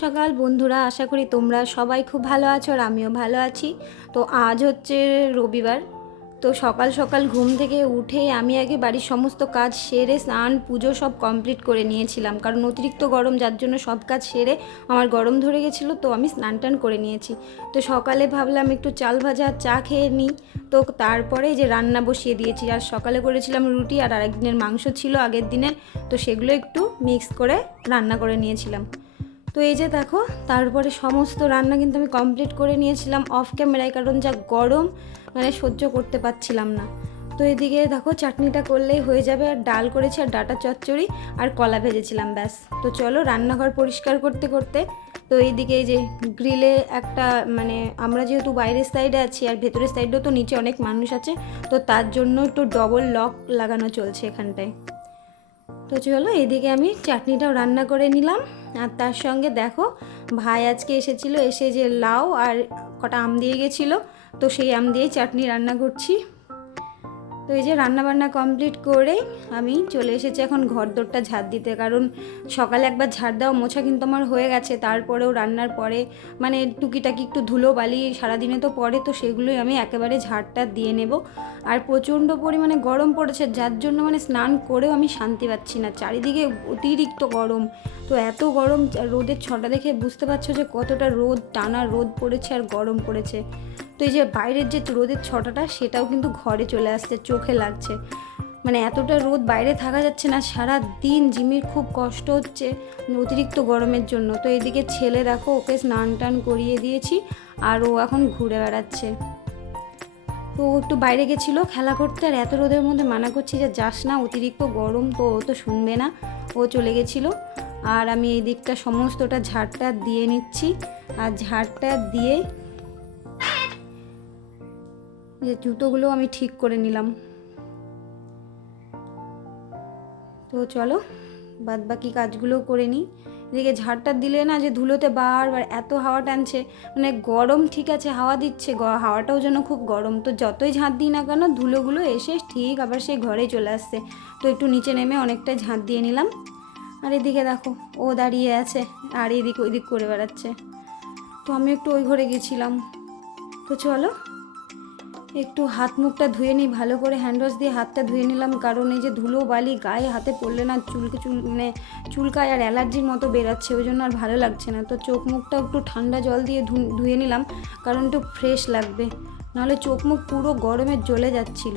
সকাল বন্ধুরা, আশা করি তোমরা সবাই খুব ভালো আছো আর আমিও ভালো আছি। তো আজ হচ্ছে রবিবার। তো সকাল সকাল ঘুম থেকে উঠে আমি আগে বাড়ির সমস্ত কাজ সেরে স্নান পুজো সব কমপ্লিট করে নিয়েছিলাম, কারণ অতিরিক্ত গরম, যার জন্য সব কাজ সেরে আমার গরম ধরে গেছিলো। তো আমি স্নান টান করে নিয়েছি। তো সকালে ভাবলাম একটু চাল ভাজা চা খেয়ে নিই। তো তারপরে যে রান্না বসিয়ে দিয়েছি, আর সকালে করেছিলাম রুটি আর আরেকদিনের মাংস ছিল আগের দিনের, তো সেগুলো একটু মিক্স করে রান্না করে নিয়েছিলাম। তো এই যে দেখো, তারপরে সমস্ত রান্না কিন্তু আমি কমপ্লিট করে নিয়েছিলাম অফ ক্যামেরায়, কারণ যা গরম মানে সহ্য করতে পারছিলাম না। তো এদিকে দেখো চাটনিটা করলেই হয়ে যাবে, আর ডাল করেছি আর ডাটা চচ্চড়ি আর কলা ভেজেছিলাম, ব্যাস। তো চলো রান্নাঘর পরিষ্কার করতে করতে, তো এইদিকে এই যে গ্রিলে একটা মানে আমরা যেহেতু বাইরের সাইডে আছি আর ভেতরের সাইডেও তো নিচে অনেক মানুষ আছে, তো তার জন্য একটু ডবল লক লাগানো চলছে এখানটায়। তো চলো এদিকে আমি চাটনিটাও রান্না করে নিলাম। আর তার সঙ্গে দেখো ভাই আজকে এসেছিলো, এসে যে লাউ আর কটা আম দিয়ে গেছিলো, তো সেই আম দিয়েই চাটনি রান্না করছি। তো এই যে রান্নাবান্না কমপ্লিট করেই আমি চলে এসেছি এখন ঘরদোরটা ঝাড় দিতে, কারণ সকালে একবার ঝাড় দেওয়া মোছা কিন্তু আমার হয়ে গেছে। তারপরেও রান্নার পরে মানে টুকিটাকি একটু ধুলো বালি সারাদিনে তো পড়ে, তো সেগুলোই আমি একেবারে ঝাড়টা দিয়ে নেব। আর প্রচণ্ড পরিমাণে গরম পড়েছে, যার জন্য মানে স্নান করেও আমি শান্তি পাচ্ছি না, চারিদিকে অতিরিক্ত গরম। তো এত গরম, রোদের ছটা দেখে বুঝতে পারছো যে কতটা রোদ, টানা রোদ পড়েছে আর গরম পড়েছে। তো এই যে বাইরের যে রোদের ছটাটা সেটাও কিন্তু ঘরে চলে আসছে, চোখে লাগছে। মানে এতটা রোদ, বাইরে থাকা যাচ্ছে না, সারা দিন জিমির খুব কষ্ট হচ্ছে অতিরিক্ত গরমের জন্য। তো এদিকে ছেলে দেখো, ওকে স্নান টান করিয়ে দিয়েছি আর ও এখন ঘুরে বেড়াচ্ছে। তো ও একটু বাইরে গেছিলো খেলা করতে, আর এত রোদের মধ্যে মানা করছি যে যাস না, অতিরিক্ত গরম, তো ও তো শুনবে না, ও চলে গেছিলো। আর আমি এই দিকটা সমস্তটা ঝাড়টা দিয়ে নিচ্ছি, আর ঝাড়টা দিয়ে যে জুতোগুলো আমি ঠিক করে নিলাম। তো চলো বাদ বাকি কাজগুলো করে নিই। এদিকে ঝাড়টা দিলে না যে ধুলোতে বারবার এত হাওয়া টানছে, মানে গরম ঠিক আছে হাওয়া দিচ্ছে, হাওয়াটাও যেন খুব গরম। তো যতই ঝাঁট দিই না কেন ধুলোগুলো এসে ঠিক আবার সেই ঘরে চলে আসছে। তো একটু নিচে নেমে অনেকটাই ঝাঁট দিয়ে নিলাম। আর এদিকে দেখো ও দাঁড়িয়ে আছে আর এদিক ওইদিক করে বেড়াচ্ছে। তো আমি একটু ওই ঘরে গেছিলাম। তো চলো একটু হাত মুখটা ধুয়ে নিই ভালো করে, হ্যান্ড ওয়াশ দিয়ে হাতটা ধুয়ে নিলাম, কারণ এই যে ধুলো বালি গায়ে হাতে পড়লে না মানে চুলকায় আর অ্যালার্জির মতো বেরাচ্ছে, ওই জন্য আর ভালো লাগছে না। তো চোখ মুখটা একটু ঠান্ডা জল দিয়ে ধুয়ে নিলাম, কারণ একটু ফ্রেশ লাগবে, নাহলে চোখ মুখ পুরো গরমে জ্বলে যাচ্ছিল।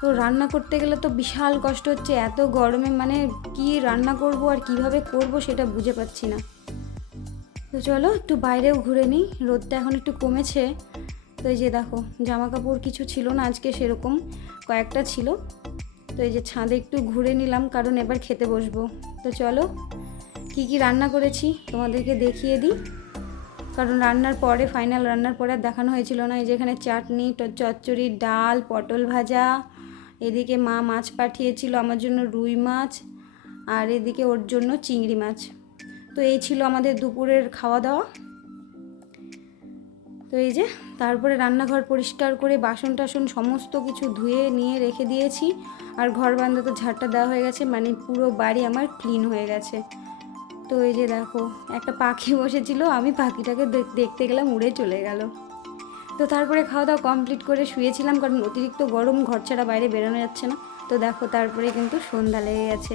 তো রান্না করতে গেলে তো বিশাল কষ্ট হচ্ছে এত গরমে, মানে কি রান্না করব আর কিভাবে করব সেটা বুঝে পাচ্ছি না। তো চলো একটু বাইরেও ঘুরে নিই, রোদটা এখন একটু কমেছে। তো এই যে দেখো জামা কাপড় কিছু ছিল না আজকে, সেরকম কয়েকটা ছিল। তো এই যে ছাদে একটু ঘুরে নিলাম, কারণ এবার খেতে বসবো। তো চলো কি কি রান্না করেছি তোমাদেরকে দেখিয়ে দিই, কারণ রান্নার পরে ফাইনাল রান্নার পরে আর দেখানো হয়েছিল না। এই যে এখানে চাটনি, চচ্চড়ি, ডাল, পটল ভাজা, এদিকে মা মাছ পাঠিয়েছিল আমার জন্য রুই মাছ, আর এদিকে ওর জন্য চিংড়ি মাছ। তো এই ছিল আমাদের দুপুরের খাওয়া দাওয়া। তো এই যে তারপরে রান্নাঘর পরিষ্কার করে বাসন টাসন সমস্ত কিছু ধুয়ে নিয়ে রেখে দিয়েছি, আর ঘর বারান্দা তো ঝাড়টা দেওয়া হয়ে গেছে, মানে পুরো বাড়ি আমার ক্লিন হয়ে গেছে। তো এই যে দেখো একটা পাখি বসেছিল, আমি পাখিটাকে দেখতে গেলাম, উড়ে চলে গেল। তো তারপরে খাওয়া দাওয়া কমপ্লিট করে শুয়েছিলাম, কারণ অতিরিক্ত গরম, ঘর ছাড়া বাইরে বেরোনো যাচ্ছে না। তো দেখো তারপরে কিন্তু সন্ধ্যা লেগে গেছে,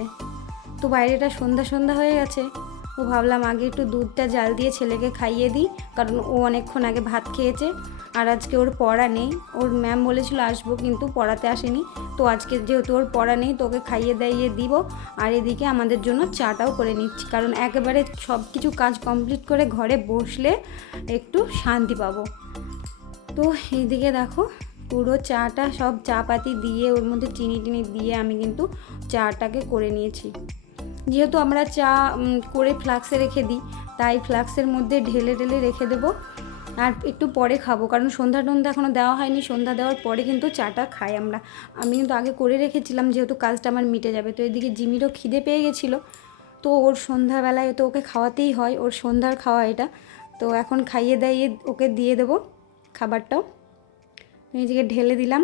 তো বাইরেটা সন্ধ্যা সন্ধ্যা হয়ে গেছে। ও ভাবলাম আগে একটু দুধটা জাল দিয়ে ছেলেকে খাইয়ে দিই, কারণ ও অনেকক্ষণ আগে ভাত খেয়েছে। আর আজকে ওর পড়া নেই, ওর ম্যাম বলেছিল আসবো কিন্তু পড়াতে আসেনি। তো আজকে যেহেতু ওর পড়া নেই, তো ওকে খাইয়ে দাইয়ে দিব। আর এদিকে আমাদের জন্য চাটাও করে নিচ্ছি, কারণ একেবারে সব কিছু কাজ কমপ্লিট করে ঘরে বসলে একটু শান্তি পাবো। তো এইদিকে দেখো পুরো চাটা সব চা পাতি দিয়ে ওর মধ্যে চিনি টিনি দিয়ে আমি কিন্তু চাটাকে করে নিয়েছি। যেহেতু আমরা চা করে ফ্লাক্সে রেখে দিই, তাই ফ্লাক্সের মধ্যে ঢেলে ঢেলে রেখে দেবো, আর একটু পরে খাবো, কারণ সন্ধ্যা টন্ধা এখনও দেওয়া হয়নি, সন্ধ্যা দেওয়ার পরে কিন্তু চাটা খাই আমরা। আমি কিন্তু আগে করে রেখেছিলাম যেহেতু কাজটা আমার মিটে যাবে। তো এদিকে জিমিরও খিদে পেয়ে গেছিলো, তো ওর সন্ধ্যাবেলায় তো ওকে খাওয়াতেই হয়, ওর সন্ধ্যার খাওয়া এটা। তো এখন খাইয়ে দাইয়ে ওকে দিয়ে দেবো খাবারটাও। নিজেকে ঢেলে দিলাম,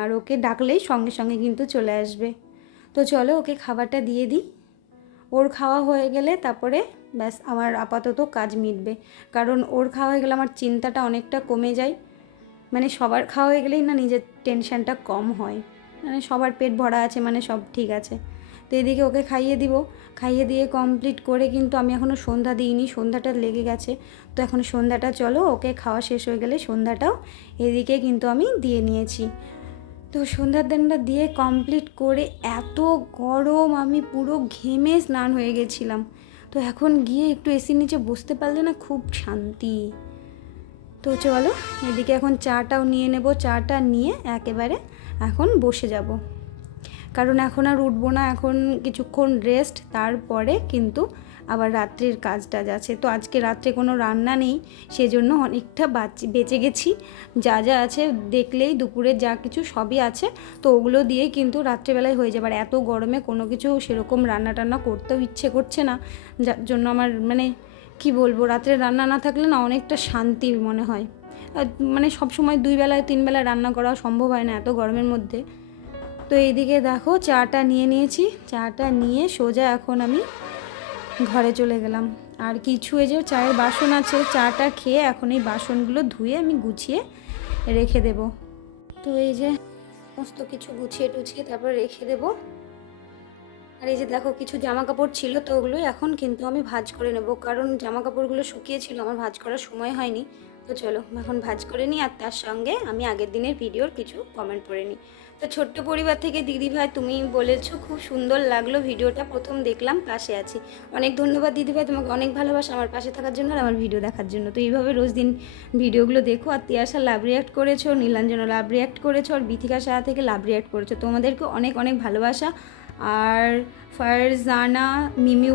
আর ওকে ডাকলেই সঙ্গে সঙ্গে কিন্তু চলে আসবে। তো চলো ওকে খাবারটা দিয়ে দিই, ওর খাওয়া হয়ে গেলে তারপরে ব্যাস আমার আপাতত কাজ মিটবে। কারণ ওর খাওয়া হয়ে গেলে আমার চিন্তাটা অনেকটা কমে যায়। মানে সবার খাওয়া হয়ে গেলেই না নিজের টেনশানটা কম হয়, মানে সবার পেট ভরা আছে মানে সব ঠিক আছে। তো এদিকে ওকে খাইয়ে দিব, খাইয়ে দিয়ে কমপ্লিট করে কিন্তু আমি এখনও সন্ধ্যা দিইনি, সন্ধ্যাটা লেগে গেছে। তো এখন সন্ধ্যাটা চলো, ওকে খাওয়া শেষ হয়ে গেলে সন্ধ্যাটাও এদিকে কিন্তু আমি দিয়ে নিয়েছি। তো সন্ধ্যার দানটা দিয়ে কমপ্লিট করে এত গরম, আমি পুরো ঘেমে স্নান হয়ে গেছিলাম। তো এখন গিয়ে একটু এসির নিচে বসতে পারলে না খুব শান্তি। তো চলো এদিকে এখন চাটাও নিয়ে নেব, চাটা নিয়ে একেবারে এখন বসে যাব, কারণ এখন আর উঠবো না, এখন কিছুক্ষণ রেস্ট, তারপরে কিন্তু আবার রাত্রির কাজ টাজ আছে। তো আজকে রাত্রে কোনো রান্না নেই, সেজন্য অনেকটা বেঁচে গেছি। যা যা আছে দেখলেই দুপুরে যা কিছু সবই আছে, তো ওগুলো দিয়েই কিন্তু রাত্রেবেলায় হয়ে যাবে। আর এত গরমে কোনো কিছু সেরকম রান্না টান্না করতেও ইচ্ছে করছে না, যার জন্য আমার মানে কি বলবো, রাত্রে রান্না না থাকলে না অনেকটা শান্তি মনে হয়। মানে সব সময় 2 বেলায় 3 বেলায় রান্না করা সম্ভব হয় না এত গরমের মধ্যে। তো এইদিকে দেখো চাটা নিয়ে নিয়েছি, চাটা নিয়ে সোজা এখন আমি ঘরে চলে গেলাম। আর কিছু এই যে চায়ের বাসন আছে, চাটা খেয়ে এখন এই বাসনগুলো ধুয়ে আমি গুছিয়ে রেখে দেব। তো এই যে সমস্ত কিছু গুছিয়ে টুছিয়ে তারপর রেখে দেব। আর এই যে দেখো কিছু জামা কাপড় ছিল, তো ওগুলো এখন কিন্তু আমি ভাঁজ করে নেব, কারণ জামা কাপড়গুলো শুকিয়েছিল, আমার ভাঁজ করার সময় হয়নি। তো চলো এখন ভাঁজ করে নিই, আর তার সঙ্গে আমি আগের দিনের ভিডিওর কিছু কমেন্ট পড়ে নিই। তো ছোট্ট পরিবার থেকে দিদিভাই তুমি বলেছো খুব সুন্দর লাগলো ভিডিওটা, প্রথম দেখলাম পাশে আছি। অনেক ধন্যবাদ দিদিভাই, তোমাকে অনেক ভালোবাসা আমার পাশে থাকার জন্য আর আমার ভিডিও দেখার জন্য। তো এইভাবে রোজ দিন ভিডিওগুলো দেখো। আর তিয়াশা লাভ রিয়াক্ট করেছো, নীলাঞ্জনা লাভ রিয়াক্ট করেছো, আর বিথিকা সাহা থেকে লাভ রিয়াক্ট করেছো, তোমাদেরকে অনেক অনেক ভালোবাসা। আর ফারজানা মিনি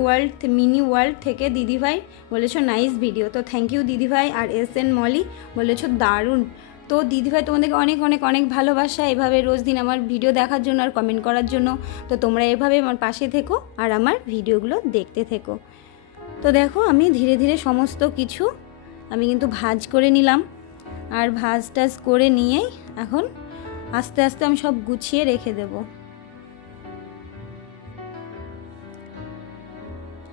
ওয়ার্ল্ড থেকে দিদিভাই বলেছো নাইস ভিডিও, তো থ্যাংক ইউ দিদিভাই। আর SN মলি বলেছো দারুণ। তো দিদিভাই তোমাদেরকে অনেক অনেক অনেক ভালোবাসা, এভাবে রোজ দিন আমার ভিডিও দেখার জন্য আর কমেন্ট করার জন্য। তো তোমরা এভাবে আমার পাশে থেকো আর আমার ভিডিওগুলো দেখতে থেকো। তো দেখো আমি ধীরে ধীরে সমস্ত কিছু আমি কিন্তু ভাঁজ করে নিলাম, আর ভাঁজ টাজ করে নিয়েই এখন আস্তে আস্তে আমি সব গুছিয়ে রেখে দেবো।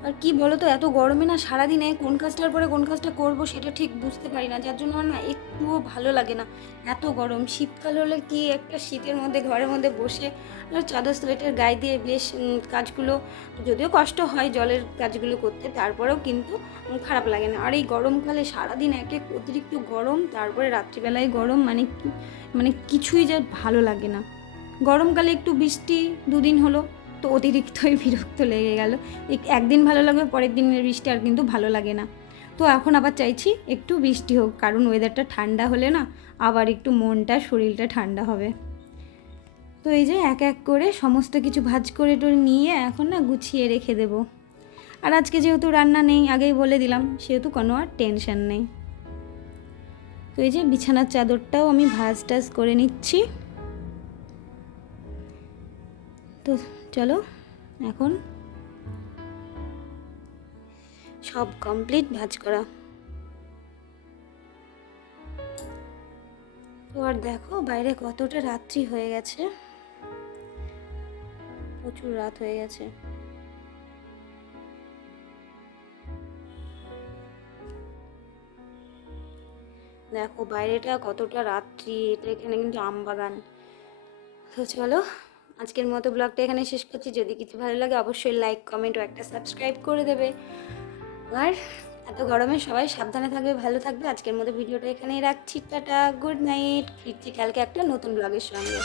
আর কি বলো তো, এত গরমে না সারাদিনে কোন কাজটার পরে কোন কাজটা করব সেটা ঠিক বুঝতে পারি না, যার জন্য আমার না একটুও ভালো লাগে না। এত গরম, শীতকাল হলে কি একটা শীতের মধ্যে ঘরের মধ্যে বসে চাদর সোয়েটার গায়ে দিয়ে বেশ কাজগুলো, যদিও কষ্ট হয় জলের কাজগুলো করতে, তারপরেও কিন্তু খারাপ লাগে না। আর এই গরমকালে সারাদিন এক এক অতিরিক্ত গরম, তারপরে রাত্রিবেলায় গরম, মানে কিছুই যা ভালো লাগে না। গরমকালে একটু বৃষ্টি 2 দিন হলো, তো অতিরিক্তই বিরক্ত লেগে গেল। একদিন ভালো লাগবে, পরের দিনের বৃষ্টি আর কিন্তু ভালো লাগে না। তো এখন আবার চাইছি একটু বৃষ্টি হোক, কারণ ওয়েদারটা ঠান্ডা হলে না আবার একটু মনটা শরীরটা ঠান্ডা হবে। তো এই যে এক এক করে সমস্ত কিছু ভাঁজ করে টোরে নিয়ে এখন না গুছিয়ে রেখে দেব। আর আজকে যেহেতু রান্না নেই, আগেই বলে দিলাম, সেহেতু কোনো আর টেনশন নেই। তো এই যে বিছানার চাদরটাও আমি ভাঁজ টাজ করে নিচ্ছি। তো চলো এখন সব কমপ্লিট ভাঁজ করা। তো আর দেখো বাইরে কতটা রাত্রি হয়ে গেছে, প্রচুর রাত হয়ে গেছে। দেখো বাইরেটা কতটা রাত্রি, এটা এখানে কিন্তু আম বাগান। তো চলো আজকের মতো ব্লগটা এখানে শেষ করছি। যদি কিছু ভালো লাগে অবশ্যই লাইক কমেন্ট ও একটা সাবস্ক্রাইব করে দেবে। আর এত গরমে সবাই সাবধানে থাকবে, ভালো থাকবে। আজকের মতো ভিডিওটা এখানেই রাখছি, টাটা, গুড নাইট। ফিরছি কালকে একটা নতুন ব্লগের সঙ্গে।